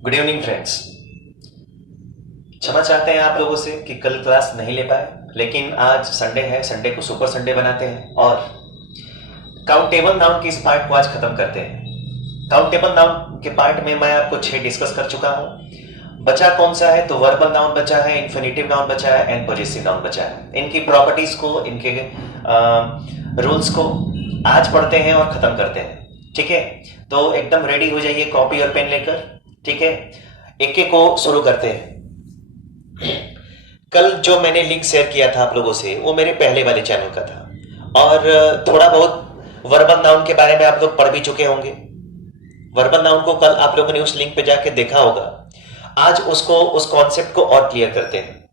Good evening friends. क्षमा चाहते हैं आप लोगों से कि कल क्लास नहीं ले पाए, लेकिन आज संडे है, संडे को सुपर संडे बनाते हैं और काउंटेबल नाउन के इस पार्ट को आज खत्म करते हैं। काउंटेबल नाउन के पार्ट में मैं आपको 6 डिस्कस कर चुका हूं। बचा कौन सा है? तो वर्बल नाउन बचा है, इन्फिनिटिव नाउन बचा है एंड पॉजेसिव नाउन बचा है। इनकी प्रॉपर्टीज को, इनके रूल्स को आज पढ़ते हैं और खत्म करते हैं। ठीक है, तो एकदम रेडी हो जाइए कॉपी और पेन लेकर। ठीक है, एक एक को शुरू करते हैं। कल जो मैंने लिंक शेयर किया था आप लोगों से, वो मेरे पहले वाले चैनल का था और थोड़ा बहुत वर्बल नाउन के बारे में आप लोग पढ़ भी चुके होंगे। वर्बल नाउन को कल आप लोगों ने उस लिंक पे जाके देखा होगा। आज उस कॉन्सेप्ट को और क्लियर करते हैं।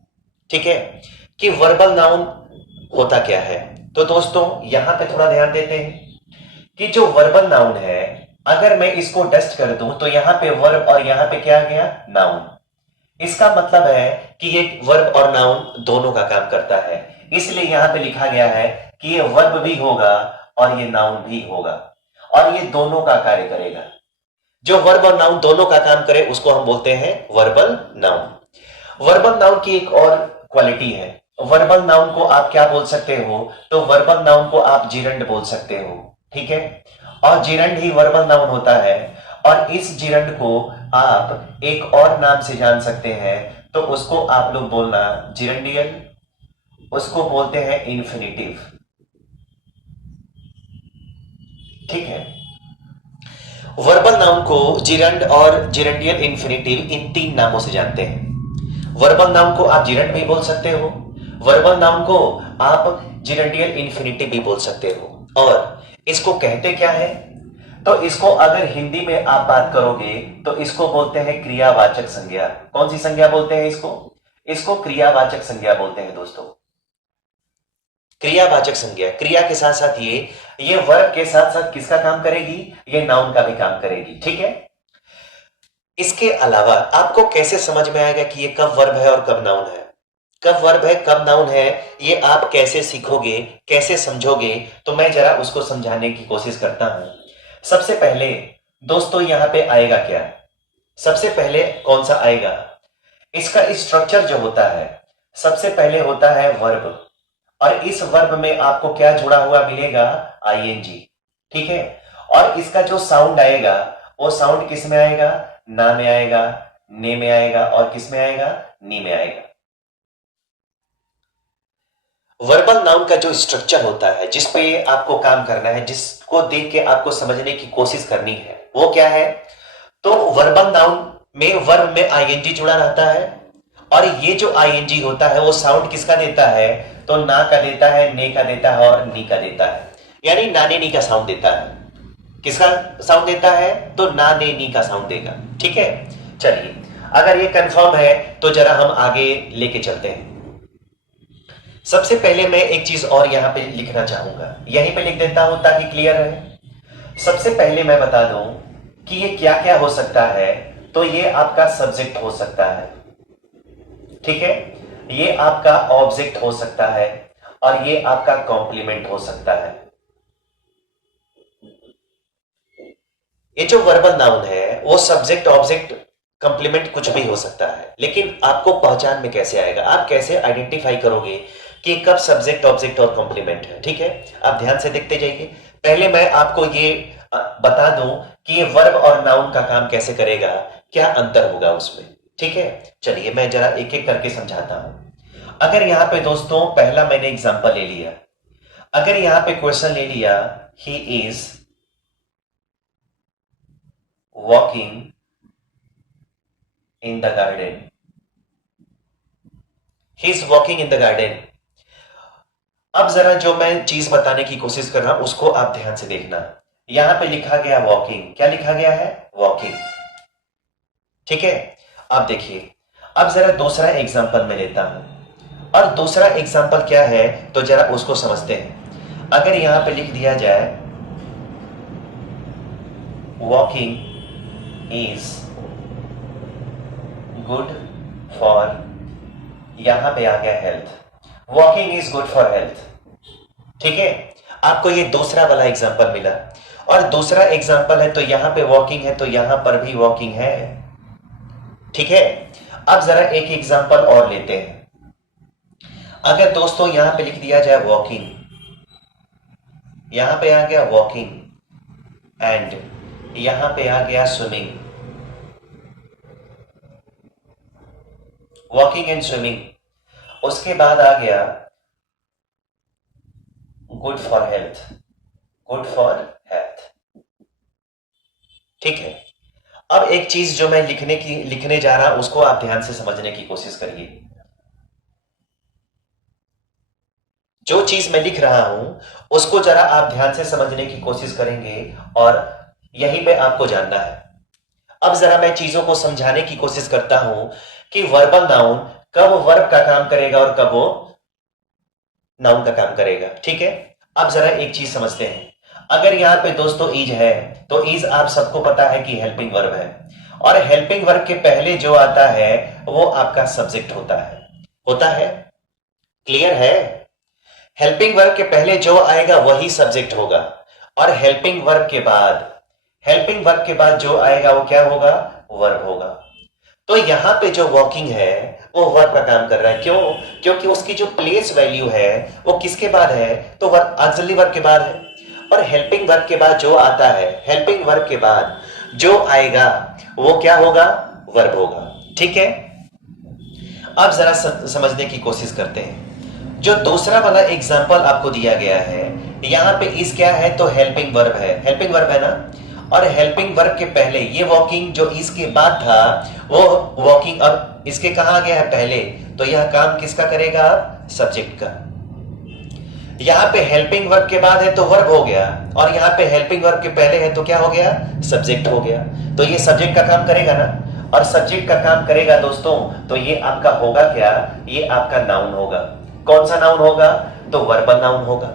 ठीक है, कि वर्बल नाउन होता क्या है। तो दोस्तों यहां पे थोड़ा ध्यान देते हैं कि जो वर्बल नाउन है, अगर मैं इसको डस्ट कर दूं तो यहां पे वर्ब और यहां पे क्या आ गया? नाउन। इसका मतलब है कि ये वर्ब और नाउन दोनों का काम करता है, इसलिए यहां पे लिखा गया है कि ये वर्ब भी होगा और ये नाउन भी होगा और ये दोनों का कार्य करेगा। जो वर्ब और नाउन दोनों का काम करे उसको हम बोलते हैं वर्बल नाउन। वर्बल नाउन की एक और क्वालिटी है। वर्बल नाउन को आप क्या बोल सकते हो? तो वर्बल नाउन को आप जिरंड बोल सकते हो। ठीक है, और जिरंड ही वर्बल नाउन होता है और इस जिरंड को आप एक और नाम से जान सकते हैं, तो उसको आप लोग बोलना जिरंडियल, उसको बोलते हैं इन्फिनिटिव। ठीक है, वर्बल नाउन को जिरंड और जिरंडियल इन्फिनिटिव इन 3 नामों से जानते हैं। वर्बल नाउन को आप जिरंड भी बोल सकते हो, वर्बल नाउन को आप जिरंडियल इन्फिनिटिव भी बोल सकते हो। और इसको कहते क्या है? तो इसको अगर हिंदी में आप बात करोगे तो इसको बोलते हैं क्रियावाचक संज्ञा। कौन सी संज्ञा बोलते हैं इसको? इसको क्रियावाचक संज्ञा बोलते हैं दोस्तों। क्रियावाचक संज्ञा, क्रिया के साथ साथ ये वर्ब के साथ साथ किसका काम करेगी? ये नाउन का भी काम करेगी। ठीक है, इसके अलावा आपको कैसे समझ में आएगा कि ये कब वर्ब है और कब नाउन है? कब वर्ब है कब नाउन है, ये आप कैसे सीखोगे, कैसे समझोगे? तो मैं जरा उसको समझाने की कोशिश करता हूं। सबसे पहले दोस्तों यहां पे आएगा क्या? सबसे पहले कौन सा आएगा? इसका स्ट्रक्चर जो होता है, सबसे पहले होता है वर्ब और इस वर्ब में आपको क्या जुड़ा हुआ मिलेगा? आईएनजी। ठीक है, और इसका जो साउंड आएगा वो साउंड किस में आएगा? ना में आएगा, ने में आएगा और किस में आएगा? नी में आएगा। वर्बल नाउन का जो स्ट्रक्चर होता है, जिस पे आपको काम करना है, जिसको देख के आपको समझने की कोशिश करनी है, वो क्या है? तो वर्बल नाउन में वर्ब में आईएनजी जुड़ा रहता है और ये जो आईएनजी होता है वो साउंड किसका देता है? तो ना का देता है, ने का देता है और नी का देता है, यानी नाने नी का साउंड देता है। किसका साउंड देता है? तो ना ने नी का साउंड देगा। ठीक है, चलिए अगर ये कंफर्म है तो जरा हम आगे लेके चलते हैं। सबसे पहले मैं एक चीज और यहां पे लिखना चाहूंगा, यहीं पे लिख देता हूं ताकि क्लियर रहे। सबसे पहले मैं बता दूं कि ये क्या क्या हो सकता है। तो ये आपका सब्जेक्ट हो सकता है, ठीक है, ये आपका ऑब्जेक्ट हो सकता है और ये आपका कॉम्प्लीमेंट हो सकता है। ये जो वर्बल नाउन है वो सब्जेक्ट, ऑब्जेक्ट, कंप्लीमेंट कुछ भी हो सकता है, लेकिन आपको पहचान में कैसे आएगा? आप कैसे आइडेंटिफाई करोगे कि कब सब्जेक्ट, ऑब्जेक्ट और कॉम्प्लीमेंट है? ठीक है, आप ध्यान से देखते जाइए। पहले मैं आपको ये बता दूं कि ये वर्ब और नाउन का काम कैसे करेगा, क्या अंतर होगा उसमें। ठीक है, चलिए मैं जरा एक एक करके समझाता हूं। अगर यहां पे दोस्तों पहला मैंने एग्जांपल ले लिया, अगर यहां पे क्वेश्चन ले लिया, he is walking in the garden. He is walking in the garden. अब जरा जो मैं चीज बताने की कोशिश कर रहा हूं उसको आप ध्यान से देखना। यहां पे लिखा गया वॉकिंग, क्या लिखा गया है? वॉकिंग। ठीक है, अब देखिए, अब जरा दूसरा एग्जांपल मैं लेता हूं और दूसरा एग्जांपल क्या है तो जरा उसको समझते हैं। अगर यहां पे लिख दिया जाए वॉकिंग इज गुड फॉर, यहां पे आ गया health, walking is good for health. ठीक है, आपको ये दूसरा वाला एग्जांपल मिला और दूसरा एग्जांपल है तो यहां पे वॉकिंग है तो यहां पर भी वॉकिंग है। ठीक है। अब जरा एक एग्जांपल और लेते हैं। अगर दोस्तों यहां पे लिख दिया जाए वॉकिंग, यहां पे आ गया वॉकिंग एंड यहां पे आ गया स्विमिंग, वॉकिंग एंड स्विमिंग, उसके बाद आ गया good for health, good for health. ठीक है। अब एक चीज जो मैं लिखने जा रहा हूं उसको आप ध्यान से समझने की कोशिश करिए। जो चीज मैं लिख रहा हूं उसको जरा आप ध्यान से समझने की कोशिश करेंगे और यहीं पे आपको जानना है। अब जरा मैं चीजों को समझाने की कोशिश करता हूं कि वर्बल नाउन कब वर्ब का काम करेगा और कब वो नाउन का काम करेगा। ठीक है। अब जरा एक चीज समझते हैं। अगर यहां पे दोस्तों इज है तो इज आप सबको पता है कि हेल्पिंग वर्ब है, और हेल्पिंग वर्ब के पहले जो आता है वो आपका सब्जेक्ट होता है। क्लियर है। हेल्पिंग वर्ब के पहले जो आएगा वही सब्जेक्ट होगा, और हेल्पिंग वर्ब के बाद जो आएगा वो क्या होगा, वर्ब होगा। तो यहां पे जो वॉकिंग है वो वर्ब का काम कर रहा है। क्यों? क्योंकि उसकी जो प्लेस वैल्यू है वो किसके बाद है, तो वर्ब, ऑक्सिलरी वर्ब के बाद है। और हेल्पिंग वर्ब के बाद जो आता है, हेल्पिंग वर्ब के बाद जो आएगा वो क्या होगा, वर्ब होगा। ठीक है। अब जरा समझने की कोशिश करते हैं। जो दूसरा वाला एग्जाम्पल आपको दिया गया है, यहां पे इस क्या है, तो हेल्पिंग वर्ब है, हेल्पिंग वर्ब है ना। और हेल्पिंग वर्ब के पहले ये वॉकिंग जो इसके बाद था वो वॉकिंग अब इसके कहा गया है पहले, तो यह काम किसका करेगा, सब्जेक्ट का। यहां पे हेल्पिंग वर्ब के बाद है तो वर्ब हो गया, और यहां पे हेल्पिंग वर्ब के पहले है तो क्या हो गया, सब्जेक्ट हो गया। तो ये सब्जेक्ट का काम करेगा ना, और सब्जेक्ट का काम करेगा दोस्तों, तो ये आपका होगा क्या, ये आपका नाउन होगा। कौन सा नाउन होगा, तो वर्बल नाउन होगा।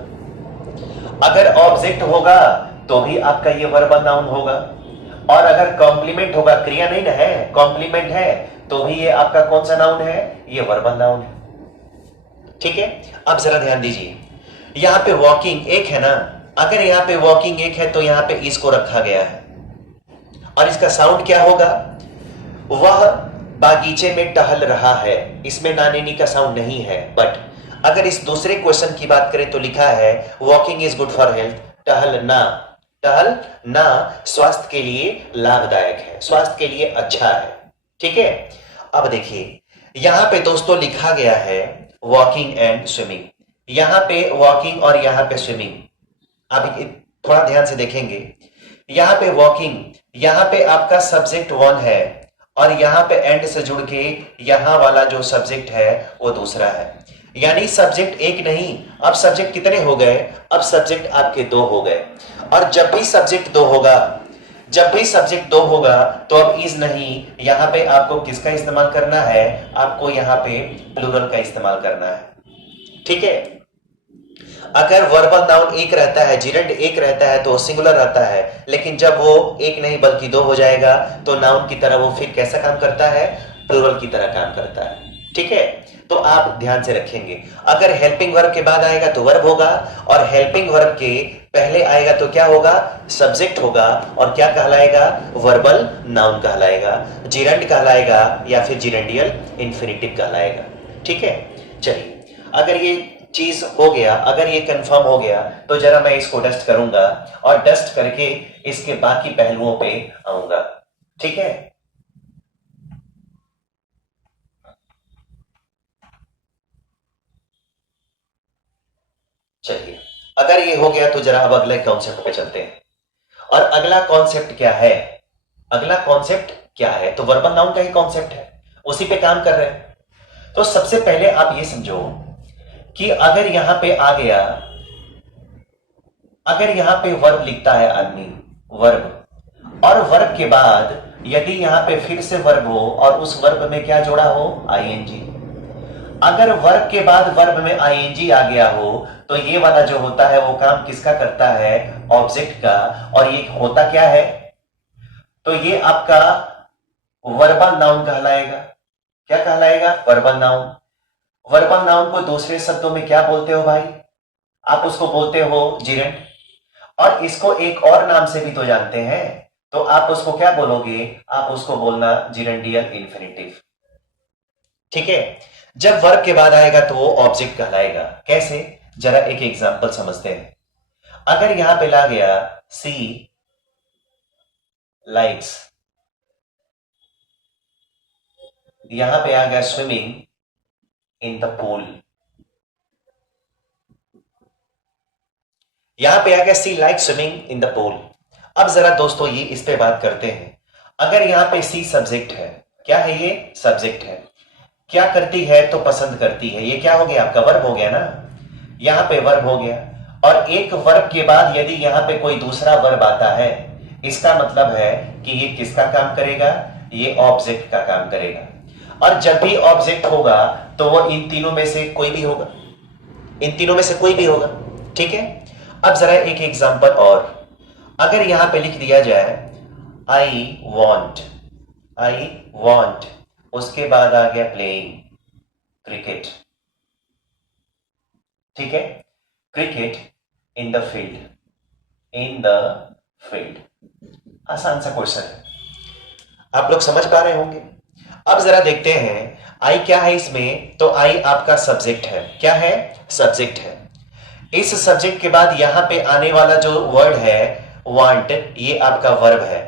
अगर ऑब्जेक्ट होगा तो भी आपका ये वर्बल नाउन होगा, और अगर कॉम्प्लीमेंट होगा, क्रिया नहीं ना है, कॉम्प्लीमेंट है, तो भी ये आपका कौन सा नाउन है, ये वर्बल नाउन है। ठीक है। अब जरा ध्यान दीजिए, यहां पे वॉकिंग एक है ना, अगर यहां पे वॉकिंग एक है तो यहां पे इसको रखा गया है, और इसका साउंड क्या होगा, वह बागीचे में टहल रहा है। इसमें ना नीनी का साउंड नहीं है। बट अगर इस दूसरे क्वेश्चन की बात करें तो लिखा है walking is good for health, टहलना स्वास्थ्य के लिए लाभदायक है, स्वास्थ्य के लिए अच्छा है। ठीक है। अब देखिए यहां पे दोस्तों लिखा गया है वॉकिंग एंड स्विमिंग, यहां पे वॉकिंग और यहां पे स्विमिंग। अब थोड़ा ध्यान से देखेंगे, यहां पे वॉकिंग, यहां पे आपका सब्जेक्ट वन है, और यहां पे एंड से जुड़ के यहां वाला जो सब्जेक्ट है वो दूसरा है। यानी सब्जेक्ट एक नहीं, अब सब्जेक्ट कितने हो गए, अब सब्जेक्ट आपके दो हो गए। और जब भी सब्जेक्ट दो होगा तो अब इज नहीं, यहां पे आपको किसका इस्तेमाल करना है, आपको यहां पे प्लूरल का इस्तेमाल करना है। ठीक है। अगर वर्बल नाउन एक रहता है, जिरेंड एक रहता है तो सिंगुलर रहता है, लेकिन जब वो एक नहीं बल्कि दो हो जाएगा तो नाउन की तरह वो फिर कैसा काम करता है, प्लूरल की तरह काम करता है। ठीक है। तो आप ध्यान से रखेंगे, अगर हेल्पिंग वर्ब के बाद आएगा तो वर्ब होगा, और हेल्पिंग वर्ब के पहले आएगा तो क्या होगा, सब्जेक्ट होगा, और क्या कहलाएगा, वर्बल नाउन कहलाएगा, जिरेंड कहलाएगा, या फिर जिरेंडियल इंफिनिटिव कहलाएगा। ठीक है। चलिए, अगर ये चीज हो गया, अगर ये कंफर्म हो गया तो जरा मैं इसको डस्ट करूंगा, और डस्ट करके इसके बाकी पहलुओं पे आऊंगा। ठीक है। चलिए, अगर ये हो गया तो जरा अब अगले कॉन्सेप्ट पे चलते हैं। और अगला कॉन्सेप्ट क्या है, अगला कॉन्सेप्ट क्या है, तो वर्बल नाउन का ही कॉन्सेप्ट है, उसी पे काम कर रहे हैं। तो सबसे पहले आप ये समझो कि अगर यहां पे आ गया, अगर यहां पे वर्ब लिखता है आदमी, वर्ब, और वर्ब के बाद यदि यहां पे फिर से वर्ब हो और उस वर्ब में क्या जोड़ा हो, आईएनजी। अगर वर्ब के बाद वर्ब में आईएनजी आ गया हो तो ये वाला जो होता है वो काम किसका करता है, ऑब्जेक्ट का, और ये होता क्या है, तो ये आपका वर्बल नाउन कहलाएगा। क्या कहलाएगा, वर्बल नाउन। वर्बल नाउन को दूसरे शब्दों में क्या बोलते हो भाई, आप उसको बोलते हो जिरेंट, और इसको एक और नाम से भी तो जानते हैं, तो आप उसको क्या बोलोगे? आप उसको बोलना जिरेंडियल इन्फिनेटिव। ठीक है। जब वर्ब के बाद आएगा तो वो ऑब्जेक्ट कहलाएगा। कैसे? जरा एक एग्जांपल समझते हैं। अगर यहां पे ला गया सी लाइक्स, यहां पे आ गया स्विमिंग इन द पूल, यहां पे आ गया C like swimming in the pool. अब जरा दोस्तों ये इस पे बात करते हैं। अगर यहां पे सी सब्जेक्ट है, क्या है ये? सब्जेक्ट है। क्या करती है? तो पसंद करती है। ये क्या हो गया? आपका वर्ब हो गया ना। यहां पे वर्ब हो गया, और एक वर्ब के बाद यदि यहां पे कोई दूसरा वर्ब आता है, इसका मतलब है कि ये किसका काम करेगा? ये ऑब्जेक्ट का काम करेगा। और जब भी ऑब्जेक्ट होगा तो वो इन तीनों में से कोई भी होगा, इन तीनों में से कोई भी होगा। ठीक है। अब जरा एक एग्जांपल और, अगर यहां पे लिख दिया जाए आई वॉन्ट, आई वॉन्ट, उसके बाद आ गया प्लेइंग क्रिकेट। ठीक है। Cricket in the field, in the field. आसान सा क्वेश्चन है, आप लोग समझ पा रहे होंगे। अब जरा देखते हैं आई क्या है इसमें। तो आई आपका सब्जेक्ट है। क्या है? सब्जेक्ट है। इस सब्जेक्ट के बाद यहां पे आने वाला जो वर्ड है वांट, ये आपका वर्ब है।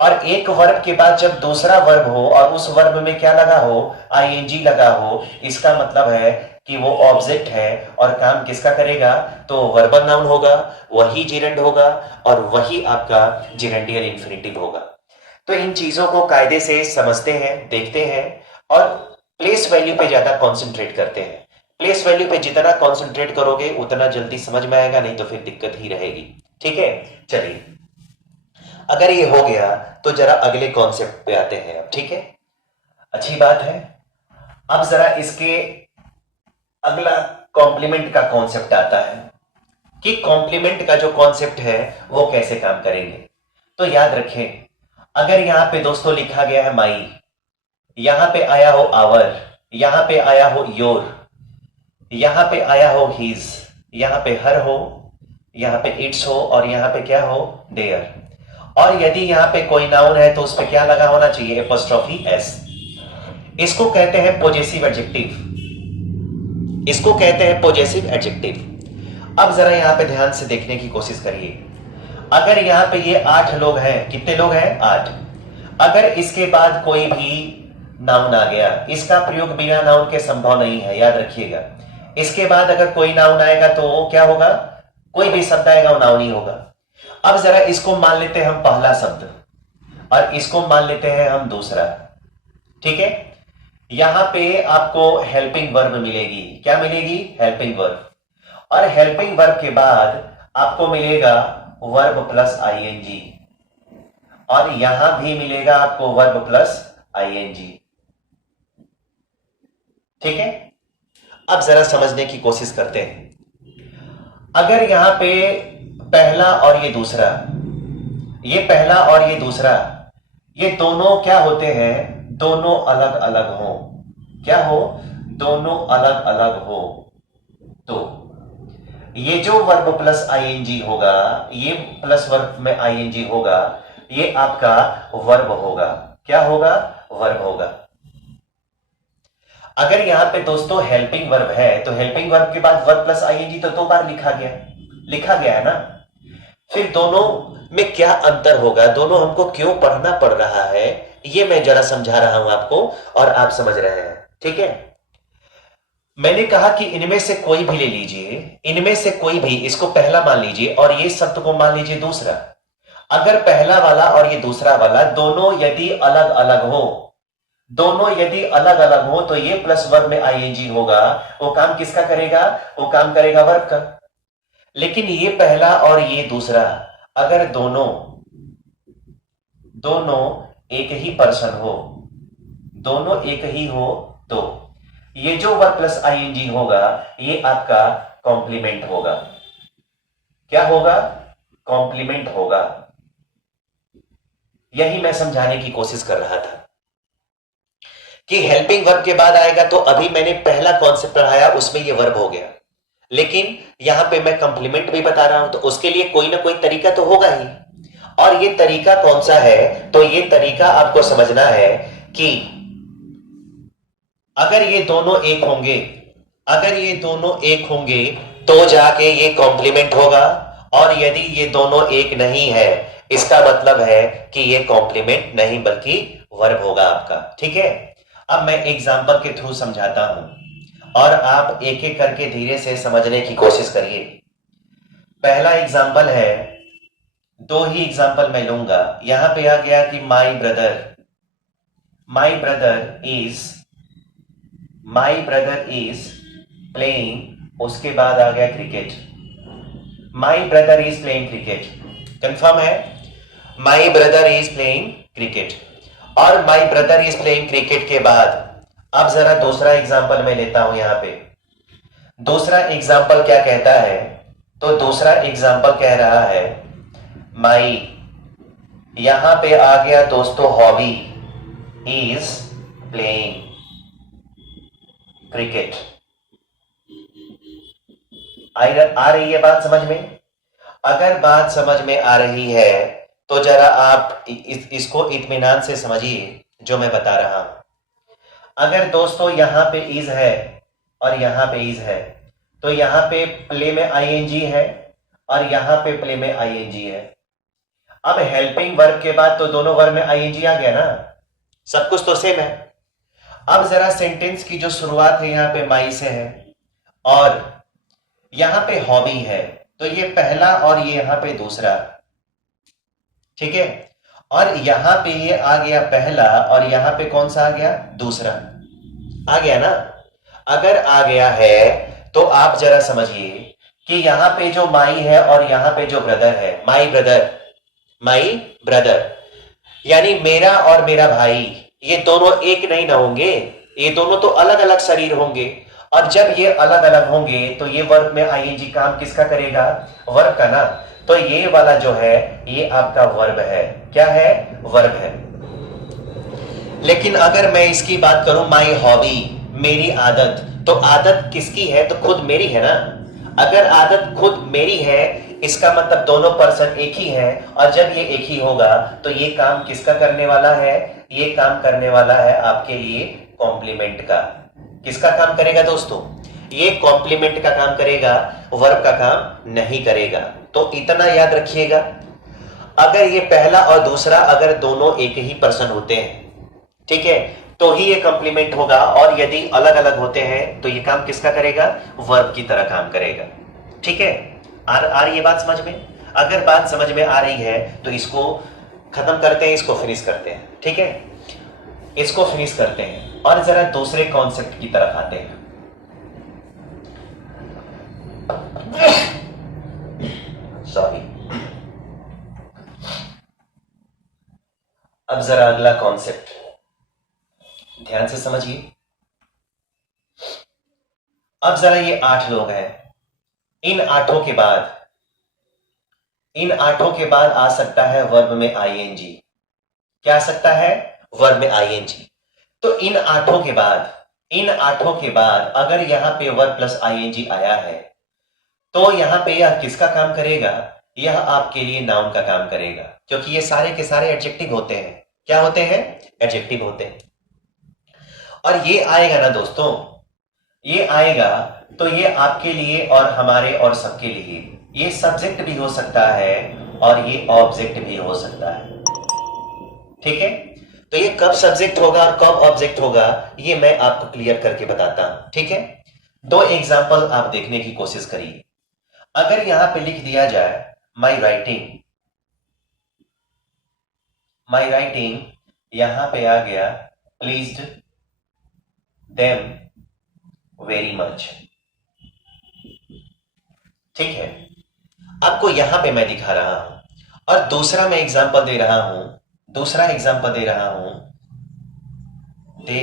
और एक वर्ब के बाद जब दूसरा वर्ब हो और उस वर्ब में क्या लगा हो? आईएनजी लगा हो, इसका मतलब है कि वो ऑब्जेक्ट है और काम किसका करेगा? तो वर्बल नाउन होगा, वही जिरेंड होगा, और वही आपका जिरेंडियल इन्फिनेटिव होगा। तो इन चीजों को कायदे से समझते हैं, देखते हैं, और प्लेस वैल्यू पे ज्यादा कॉन्सेंट्रेट करते हैं। प्लेस वैल्यू पे जितना कॉन्सेंट्रेट करोगे उतना जल्दी समझ में आएगा, नहीं तो फिर दिक्कत ही रहेगी। ठीक है। चलिए, अगर ये हो गया तो जरा अगले कॉन्सेप्ट पे आते हैं अब। ठीक है, अच्छी बात है। अब जरा इसके अगला कॉम्प्लीमेंट का कॉन्सेप्ट आता है कि कॉम्प्लीमेंट का जो कॉन्सेप्ट है वो कैसे काम करेंगे। तो याद रखें, अगर यहां पे दोस्तों लिखा गया है माई, यहां पे आया हो आवर, यहां पे आया हो योर, यहां पे आया हो हीज, यहां पे हर हो, यहां पे इट्स हो, और यहां पे क्या हो? देयर। और यदि यहां पे कोई नाउन है तो उस पे क्या लगा होना चाहिए? Apostrophe S. इसको कहते हैं पॉजेसिव एडजेक्टिव, इसको कहते हैं पॉजेसिव एडजेक्टिव। अब जरा यहां पे ध्यान से देखने की कोशिश करिए। अगर यहां पे ये 8 लोग हैं, कितने लोग हैं? 8। अगर इसके बाद कोई भी नाउन आ गया, इसका प्रयोग बिना नाउन के संभव नहीं है, याद रखिएगा। इसके बाद अगर कोई नाउन आएगा तो वो क्या होगा? कोई भी शब्द आएगा वो नाउन ही होगा। अब जरा इसको मान लेते हैं हम पहला शब्द, और इसको मान लेते हैं हम दूसरा। ठीक है। यहां पे आपको हेल्पिंग वर्ब मिलेगी। क्या मिलेगी? Helping verb. और हेल्पिंग वर्ब के बाद आपको मिलेगा वर्ब प्लस आईएनजी, और यहां भी मिलेगा आपको वर्ब प्लस आईएनजी। ठीक है। अब जरा समझने की कोशिश करते हैं। अगर यहां पे पहला और ये दूसरा, ये पहला और ये दूसरा, ये दोनों क्या होते हैं? दोनों अलग अलग हो। क्या हो? दोनों अलग अलग हो। तो ये जो वर्ब प्लस आईएनजी होगा, ये प्लस वर्ब में आईएनजी होगा, ये आपका वर्ब होगा। क्या होगा? वर्ब होगा। अगर यहां पे दोस्तों हेल्पिंग वर्ब है तो हेल्पिंग वर्ब के बाद वर्ब प्लस आईएनजी तो 2 बार लिखा गया है ना। फिर दोनों में क्या अंतर होगा, दोनों हमको क्यों पढ़ना पड़ रहा है, ये मैं जरा समझा रहा हूं आपको, और आप समझ रहे हैं। ठीक है। मैंने कहा कि इनमें से कोई भी ले लीजिए, इनमें से कोई भी, इसको पहला मान लीजिए और ये शब्द को मान लीजिए दूसरा। अगर पहला वाला और ये दूसरा वाला दोनों यदि अलग अलग हो, दोनों यदि अलग अलग हो, तो ये प्लस वर्ब में आईएनजी होगा, वो काम किसका करेगा? वो काम करेगा वर्ब का। लेकिन ये पहला और ये दूसरा, अगर दोनों एक ही पर्सन हो, दोनों एक ही हो, तो ये जो वर्ब प्लस आईएनजी होगा ये आपका कॉम्प्लीमेंट होगा। क्या होगा? कॉम्प्लीमेंट होगा। यही मैं समझाने की कोशिश कर रहा था कि हेल्पिंग वर्ब के बाद आएगा, तो अभी मैंने पहला कॉन्सेप्ट पढ़ाया उसमें ये वर्ब हो गया, लेकिन यहां पे मैं कॉम्प्लीमेंट भी बता रहा हूं, तो उसके लिए कोई ना कोई तरीका तो होगा ही। और ये तरीका कौन सा है? तो ये तरीका आपको समझना है कि अगर ये दोनों एक होंगे, अगर ये दोनों एक होंगे तो जाके ये कॉम्प्लीमेंट होगा, और यदि ये दोनों एक नहीं है इसका मतलब है कि ये कॉम्प्लीमेंट नहीं बल्कि वर्ब होगा आपका। ठीक है, अब मैं एग्जांपल के थ्रू समझाता हूं और आप एक एक करके धीरे से समझने की कोशिश करिए। पहला एग्जांपल है, दो ही एग्जांपल मैं लूंगा। यहां पे आ गया कि माई ब्रदर इज प्लेइंग, उसके बाद आ गया cricket. My brother is playing cricket, confirm है? My brother is playing cricket. और my brother is playing cricket के बाद अब जरा दूसरा एग्जांपल मैं लेता हूं। यहां पे दूसरा एग्जांपल क्या कहता है? तो दूसरा एग्जांपल कह रहा है माई, यहां पे आ गया दोस्तों हॉबी, इज प्लेइंग क्रिकेट। आ रही है बात समझ में? अगर बात समझ में आ रही है तो जरा आप इसको इत्मीनान से समझिए जो मैं बता रहा हूं। अगर दोस्तों यहां पे इज है और यहां पे इज है, तो यहां पे प्ले में आईएनजी है और यहां पे प्ले में आईएनजी है। अब हेल्पिंग वर्ब के बाद तो दोनों वर्ब में आईएनजी आ गया ना, सब कुछ तो सेम है। अब जरा सेंटेंस की जो शुरुआत है यहां पे माई से है और यहां पे हॉबी है, तो ये पहला और ये यहां पे दूसरा। ठीक है, और यहां पे ये आ गया पहला और यहां पे कौन सा आ गया? दूसरा। आ गया ना? अगर आ गया है तो आप जरा समझिए कि यहां पे जो माई है और यहां पे जो ब्रदर है, माई ब्रदर यानी मेरा और मेरा भाई, ये दोनों एक नहीं ना होंगे, ये दोनों तो अलग अलग शरीर होंगे। और जब ये अलग अलग होंगे तो ये वर्ब में आईएनजी काम किसका करेगा? वर्ब का ना। तो ये वाला जो है ये आपका वर्ब है। क्या है? वर्ब है। लेकिन अगर मैं इसकी बात करूं माई हॉबी, मेरी आदत, तो आदत किसकी है? तो खुद मेरी है ना। अगर आदत खुद मेरी है इसका मतलब दोनों पर्सन एक ही है, और जब ये एक ही होगा तो ये काम किसका करने वाला है? ये काम करने वाला है आपके लिए कॉम्प्लीमेंट का। किसका काम करेगा दोस्तों? ये कॉम्प्लीमेंट का काम करेगा, वर्ब का काम नहीं करेगा। तो इतना याद रखिएगा, अगर ये पहला और दूसरा अगर दोनों एक ही पर्सन होते हैं, ठीक है, तो ही ये कॉम्प्लीमेंट होगा, और यदि अलग अलग होते हैं तो ये काम किसका करेगा? वर्ब की तरह काम करेगा। ठीक है, आ रही है बात समझ में? अगर बात समझ में आ रही है तो इसको खत्म करते हैं, इसको फिनिश करते हैं। ठीक है, इसको फिनिश करते हैं और जरा दूसरे कॉन्सेप्ट की तरफ आते हैं। सॉरी, अब जरा अगला कॉन्सेप्ट ध्यान से समझिए। अब जरा ये 8 लोग हैं, इन आठों के बाद आ सकता है वर्ब में आईएनजी। क्या आ सकता है? वर्ब में आईएनजी। तो इन आठों के बाद अगर यहां पे वर्ब प्लस आईएनजी आया है तो यहां पे यह किसका काम करेगा? यह आपके लिए नाउन का काम करेगा, क्योंकि ये सारे के सारे एडजेक्टिव होते हैं। क्या होते हैं? एडजेक्टिव होते हैं। और ये आएगा ना दोस्तों, ये आएगा तो ये आपके लिए और हमारे और सबके लिए ये सब्जेक्ट भी हो सकता है और ये ऑब्जेक्ट भी हो सकता है। ठीक है, तो ये कब सब्जेक्ट होगा और कब ऑब्जेक्ट होगा ये मैं आपको क्लियर करके बताता हूं। ठीक है, 2 एग्जाम्पल आप देखने की कोशिश करिए। अगर यहां पे लिख दिया जाए माई राइटिंग, यहां पे आ गया प्लीज्ड देम वेरी मच। ठीक है, आपको यहां पे मैं दिखा रहा हूं और दूसरा एग्जांपल दे रहा हूं they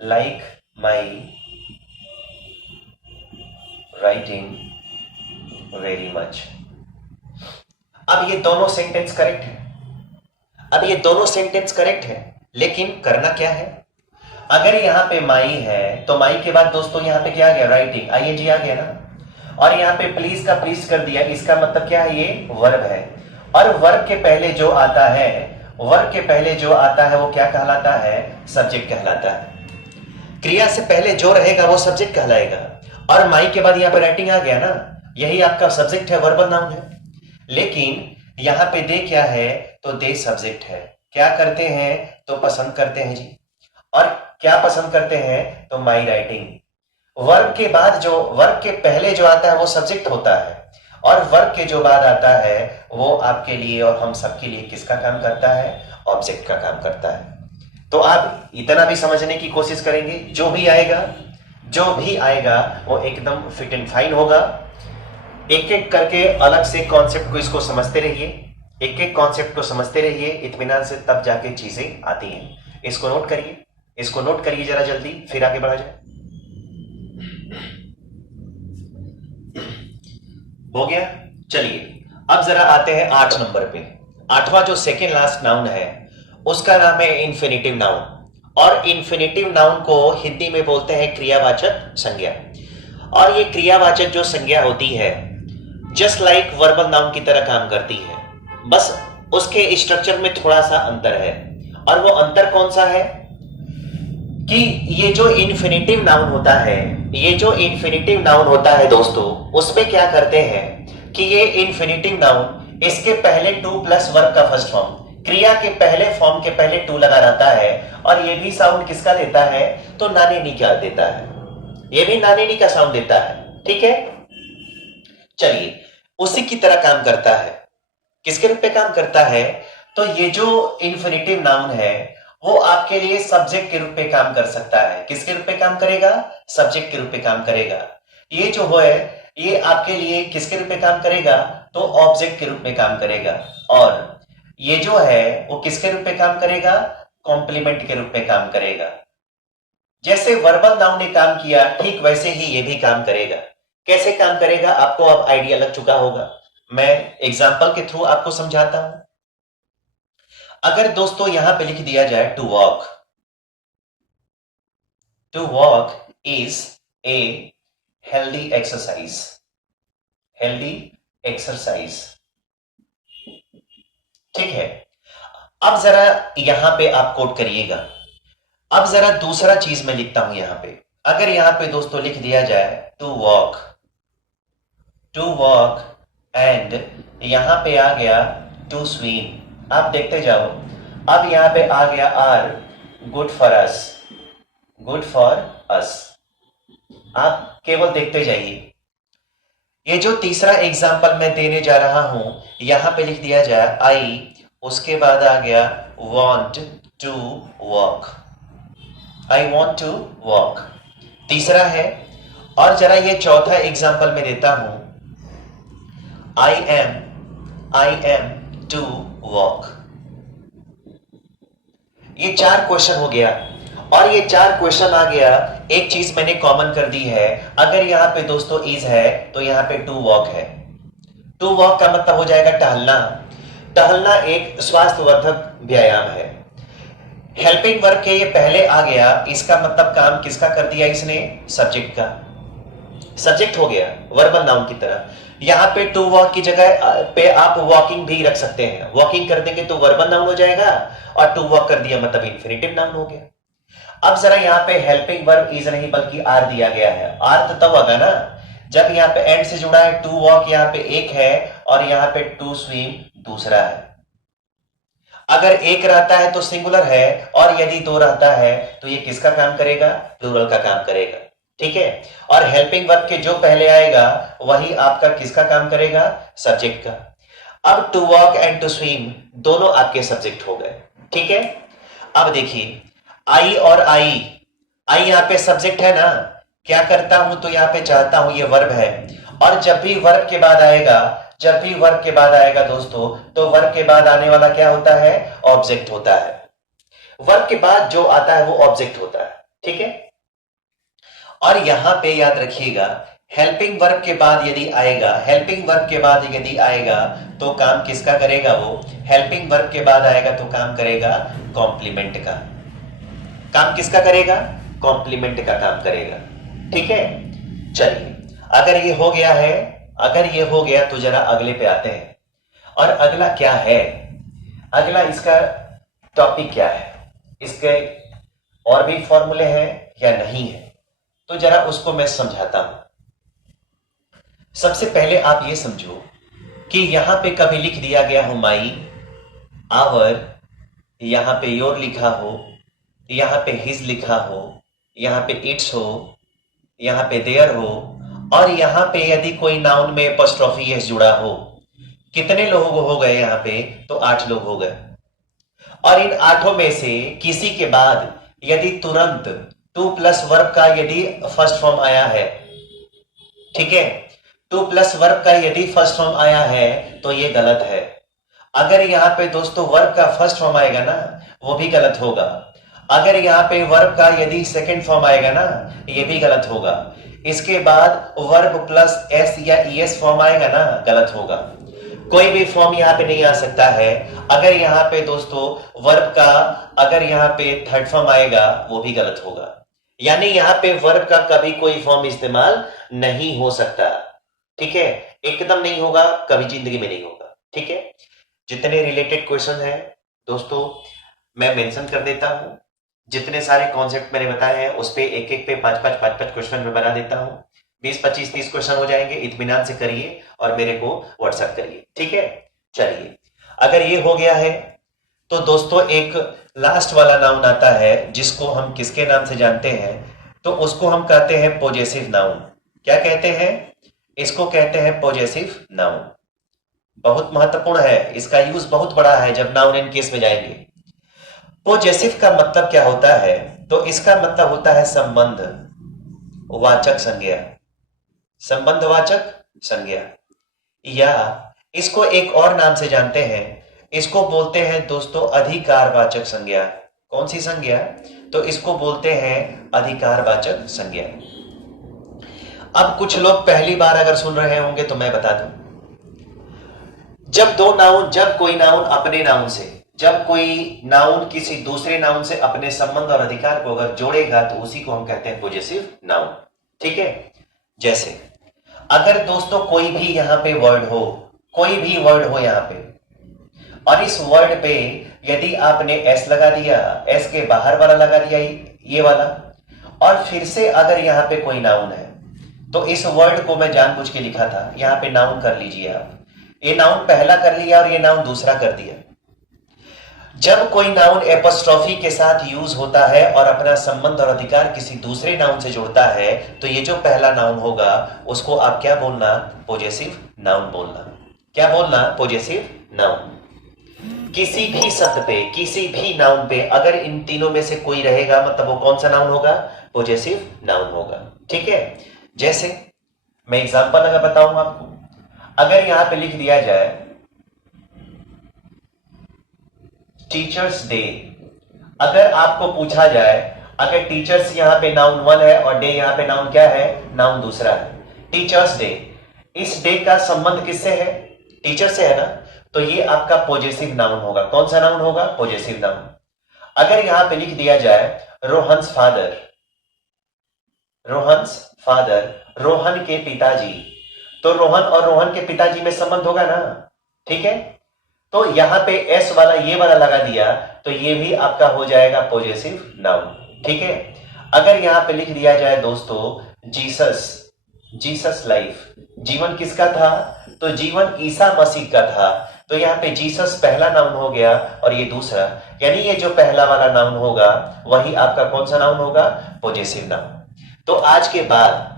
like my writing very much. अब ये दोनों सेंटेंस करेक्ट है, लेकिन करना क्या है? अगर यहां पे माई है तो माई के बाद दोस्तों यहां पे क्या आ गया? राइटिंग, आईएनजी आ गया ना। और यहाँ पे प्लीज का प्लीज कर दिया, इसका मतलब क्या है, ये वर्ब है। और वर्ब के पहले जो आता है, वर्ब के पहले जो आता है वो क्या कहलाता है, सब्जेक्ट कहलाता है। क्रिया से पहले जो रहेगा वो सब्जेक्ट कहलाएगा। और माई के बाद यहाँ पे राइटिंग आ गया ना, यही आपका सब्जेक्ट है, वर्बल नाउन है। लेकिन यहाँ पे दे क्या है, तो दे सब्जेक्ट है। क्या करते हैं, तो पसंद करते हैं जी। और क्या पसंद करते हैं, तो माई राइटिंग। वर्ब के बाद जो, वर्ब के पहले जो आता है वो सब्जेक्ट होता है, और वर्ब के जो बाद आता है वो आपके लिए और हम सबके लिए किसका काम करता है, ऑब्जेक्ट का काम करता है। तो आप इतना भी समझने की कोशिश करेंगे, जो भी आएगा, जो भी आएगा वो एकदम फिट एंड फाइन होगा। एक एक करके अलग से कॉन्सेप्ट को इसको समझते रहिए, एक एक कॉन्सेप्ट को समझते रहिए इत्मीनान से, तब जाके चीजें आती हैं। इसको नोट करिए, इसको नोट करिए जरा जल्दी, फिर आगे बढ़ा जाए। हो गया। चलिए अब जरा आते हैं 8 नंबर पे। 8वां जो सेकेंड लास्ट नाउन है उसका नाम है इन्फिनिटिव नाउन। और इन्फिनिटिव नाउन को हिंदी में बोलते हैं क्रियावाचक संज्ञा। और ये क्रियावाचक जो संज्ञा होती है जस्ट लाइक वर्बल नाउन की तरह काम करती है, बस उसके स्ट्रक्चर में थोड़ा सा अंतर है। और वो अंतर कौन सा है कि ये जो इन्फिनिटिव नाउन होता है, ये जो इन्फिनिटिव नाउन होता है दोस्तों, उसमें क्या करते हैं कि ये इन्फिनिटिव नाउन, इसके पहले टू प्लस वर्ब का फर्स्ट फॉर्म, क्रिया के पहले फॉर्म के पहले टू लगा रहता है। और ये भी साउंड किसका देता है, तो नाने नी का देता है, ये भी नाने नी का साउंड देता है। ठीक है, चलिए उसी की तरह काम करता है। किसके रूप में काम करता है, तो ये जो इन्फिनिटिव नाउन है वो आपके लिए सब्जेक्ट के रूप में काम कर सकता है। किसके रूप में काम करेगा, सब्जेक्ट के रूप में काम करेगा। ये जो है ये आपके लिए किसके रूप में काम करेगा, तो ऑब्जेक्ट के रूप में काम करेगा। और ये जो है वो किसके रूप में काम करेगा, कॉम्प्लीमेंट के रूप में काम करेगा। जैसे वर्बल नाउन ने काम किया ठीक वैसे ही ये भी काम करेगा। कैसे काम करेगा आपको अब आइडिया लग चुका होगा, मैं एग्जांपल के थ्रू आपको समझाता हूं। अगर दोस्तों यहां पे लिख दिया जाए to walk, to walk is a healthy exercise, healthy exercise. ठीक है, अब जरा यहां पे आप कोट करिएगा। अब जरा दूसरा चीज मैं लिखता हूं यहां पे। अगर यहां पे दोस्तों लिख दिया जाए to walk, to walk and यहां पे आ गया टू स्विम, आप देखते जाओ। अब यहां पे आ गया are, good for us, good for us. आप केवल देखते जाइए। ये जो तीसरा एग्जाम्पल मैं देने जा रहा हूं, यहां पे लिख दिया जाए आई, उसके बाद आ गया want to walk, I want to walk, तीसरा है। और जरा ये चौथा एग्जाम्पल मैं देता हूं, आई एम टू वॉक। ये 4 क्वेश्चन हो गया। और ये 4 क्वेश्चन आ गया, एक चीज मैंने कॉमन कर दी है। अगर यहां पे दोस्तों इज है तो यहां पे टू वॉक है। टू वॉक का मतलब हो जाएगा टहलना। टहलना एक स्वास्थ्यवर्धक व्यायाम है। हेल्पिंग वर्ब के ये पहले आ गया, इसका मतलब काम किसका कर दिया इसने, सब्जेक्ट का। सब्जेक्ट हो गया वर्बल नाउन की तरह। यहां पे टू वॉक की जगह पे आप वॉकिंग भी रख सकते हैं। वॉकिंग कर देंगे तो वर्बल नाउन हो जाएगा, और टू वॉक कर दिया मतलब इन्फिनिटिव नाउन हो गया। अब जरा यहां पे हेल्पिंग वर्ब इज नहीं बल्कि आर दिया गया है। आर तो तब होगा ना जब यहां पे एंड से जुड़ा है। टू वॉक यहां पे एक है और यहां पे टू स्विम दूसरा है। अगर एक रहता है तो सिंगुलर है, और यदि दो रहता है तो ये किसका काम करेगा, प्लूरल का काम करेगा। ठीक है, और हेल्पिंग वर्ब के जो पहले आएगा वही आपका किसका काम करेगा, सब्जेक्ट का। अब to walk and to swim दोनों आपके सब्जेक्ट हो गए। ठीक है, अब देखिए आई और आई यहां पे सब्जेक्ट है ना। क्या करता हूं तो यहां पे चाहता हूं, ये वर्ब है। और जब भी वर्ब के बाद आएगा, जब भी वर्ब के बाद आएगा दोस्तों, तो वर्ब के बाद आने वाला क्या होता है, ऑब्जेक्ट होता है। वर्ब के बाद जो आता है वो ऑब्जेक्ट होता है। ठीक है, और यहां पे याद रखिएगा हेल्पिंग वर्ब के बाद यदि आएगा, हेल्पिंग वर्ब के बाद यदि आएगा तो काम किसका करेगा, वो हेल्पिंग वर्ब के बाद आएगा तो काम करेगा कॉम्प्लीमेंट का। काम किसका करेगा, कॉम्प्लीमेंट का काम करेगा। ठीक है, चलिए अगर ये हो गया है, अगर ये हो गया तो जरा अगले पे आते हैं। और अगला क्या है, अगला इसका टॉपिक क्या है, इसके और भी फॉर्मूले हैं या नहीं है, तो जरा उसको मैं समझाता हूं। सबसे पहले आप ये समझो कि यहां पे कभी लिख दिया गया हो माई, आवर, यहां पे योर लिखा हो, यहां पे हिज लिखा हो, यहां पे इट्स हो, यहां पे देयर हो, और यहां पे यदि कोई नाउन में एपॉस्ट्रोफी एस जुड़ा हो, कितने लोग हो गए यहां पे, तो 8 लोग हो गए। और इन 8 में से किसी के बाद यदि तुरंत टू प्लस वर्ब का यदि फर्स्ट फॉर्म आया है, ठीक है, टू प्लस वर्ब का यदि फर्स्ट फॉर्म आया है तो ये गलत है। अगर यहां पे दोस्तों वर्ब का फर्स्ट फॉर्म आएगा ना, वो भी गलत होगा। अगर यहां पे वर्ब का यदि सेकंड फॉर्म आएगा ना, ये भी गलत होगा। इसके बाद वर्ब प्लस एस या ईएस फॉर्म आएगा ना, गलत होगा। कोई भी फॉर्म यहां पे नहीं आ सकता है। अगर यहां पे दोस्तों वर्ब का अगर यहां पे थर्ड फॉर्म आएगा, वो भी गलत होगा। यानी यहां पे वर्ब का कभी कोई फॉर्म इस्तेमाल नहीं हो सकता, ठीक है, एकदम नहीं होगा, कभी जिंदगी में नहीं होगा, ठीक है। जितने रिलेटेड क्वेश्चन हैं दोस्तों मैं मेंशन कर देता हूं, जितने सारे कॉन्सेप्ट मैंने बताए हैं उस पे एक एक पे 5-5 क्वेश्चन में बना देता हूं। 20-25-30 क्वेश्चन हो जाएंगे, इत्मीनान से करिए और मेरे को व्हाट्सएप करिए, ठीक है। चलिए, अगर ये हो गया है तो दोस्तों एक लास्ट वाला नाउन आता है जिसको हम किसके नाम से जानते हैं, तो उसको हम कहते हैं पॉजेसिव नाउन। क्या कहते हैं, इसको कहते हैं पॉजेसिव नाउन। बहुत महत्वपूर्ण है, इसका यूज बहुत बड़ा है जब नाउन एंड केस में जाएंगे। पॉजेसिव का मतलब क्या होता है, तो इसका मतलब होता है संबंध वाचक संज्ञा, संबंधवाचक संज्ञा, या इसको एक और नाम से जानते हैं, इसको बोलते हैं दोस्तों अधिकारवाचक संज्ञा। कौन सी संज्ञा, तो इसको बोलते हैं अधिकारवाचक संज्ञा। अब कुछ लोग पहली बार अगर सुन रहे होंगे तो मैं बता दूं, जब कोई नाउन अपने नाउन से, जब कोई नाउन किसी दूसरे नाउन से अपने संबंध और अधिकार को अगर जोड़ेगा तो उसी को हम कहते हैं पॉजेसिव नाउन, ठीक है। जैसे अगर दोस्तों कोई भी यहां पे वर्ड हो, कोई भी वर्ड हो यहां पे, और इस वर्ड पे यदि आपने एस लगा दिया, एस के बाहर वाला लगा दिया ये वाला, और फिर से अगर यहां पे कोई नाउन है, तो इस वर्ड को मैं जानबूझ के लिखा था, यहां पे नाउन कर लीजिए आप, ये नाउन पहला कर लिया और ये नाउन दूसरा कर दिया। जब कोई नाउन एपोस्ट्रोफी के साथ यूज होता है और अपना संबंध और अधिकार किसी दूसरे नाउन से जोड़ता है, तो ये जो पहला नाउन होगा उसको आप क्या बोलना, पॉजेसिव नाउन बोलना। क्या बोलना, पॉजेसिव नाउन। किसी भी शब्द पे, किसी भी नाउन पे अगर इन तीनों में से कोई रहेगा, मतलब वो कौन सा नाउन होगा, पॉजेसिव नाउन होगा, ठीक है। जैसे मैं एग्जांपल अगर बताऊं आपको, अगर यहां पे लिख दिया जाए टीचर्स डे, अगर आपको पूछा जाए, अगर टीचर्स यहां पे नाउन 1 है और डे यहां पे नाउन क्या है, नाउन दूसरा है, टीचर्स डे, इस डे का संबंध किससे है, टीचर से है ना, तो ये आपका पॉजेसिव नाउन होगा। कौन सा नाउन होगा, पॉजेसिव नाउन। अगर यहां पे लिख दिया जाए रोहन्स फादर, रोहन्स फादर, रोहन के पिताजी, तो रोहन और रोहन के पिताजी में संबंध होगा ना, ठीक है। तो यहां पे एस वाला ये वाला लगा दिया तो ये भी आपका हो जाएगा पॉजेसिव नाउन, ठीक है। अगर यहां पे लिख दिया जाए दोस्तों जीसस, जीसस लाइफ, जीवन किसका था, तो जीवन ईसा मसीह का था, तो यहां पे जीसस पहला नाउन हो गया और ये दूसरा, यानी ये जो पहला वाला नाउन होगा वही आपका कौन सा नाउन होगा, पॉजेसिव नाउन। तो आज के बाद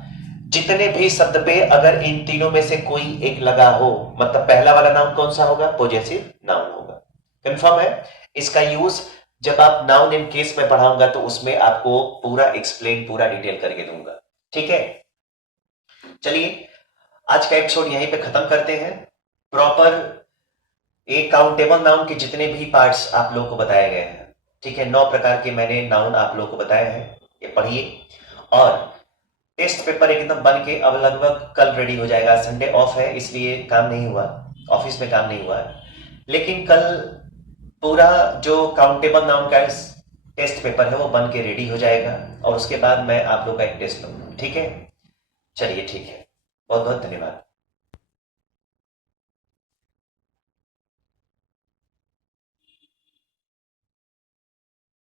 जितने भी शब्द पे अगर इन तीनों में से कोई एक लगा हो, मतलब पहला वाला नाउन कौन सा होगा, पॉजेसिव नाउन होगा। कंफर्म है। इसका यूज जब आप नाउन इन केस में पढ़ाऊंगा तो उसमें आपको पूरा एक्सप्लेन, पूरा डिटेल करके दूंगा, ठीक है। चलिए आज का एपिसोड यहीं पे खत्म करते हैं। प्रॉपर एक काउंटेबल नाउन के जितने भी पार्ट्स आप लोगों को बताए गए हैं, ठीक है, 9 प्रकार के मैंने नाउन आप लोगों को बताए हैं, ये पढ़िए। और टेस्ट पेपर एकदम बन के अब लगभग कल रेडी हो जाएगा। संडे ऑफ है इसलिए काम नहीं हुआ, ऑफिस में काम नहीं हुआ, लेकिन कल पूरा जो काउंटेबल नाउन का टेस्ट पेपर है वो बन के रेडी हो जाएगा और उसके बाद मैं आप लोग का एक टेस्ट लूंगा, ठीक है। चलिए ठीक है। बहुत बहुत धन्यवाद।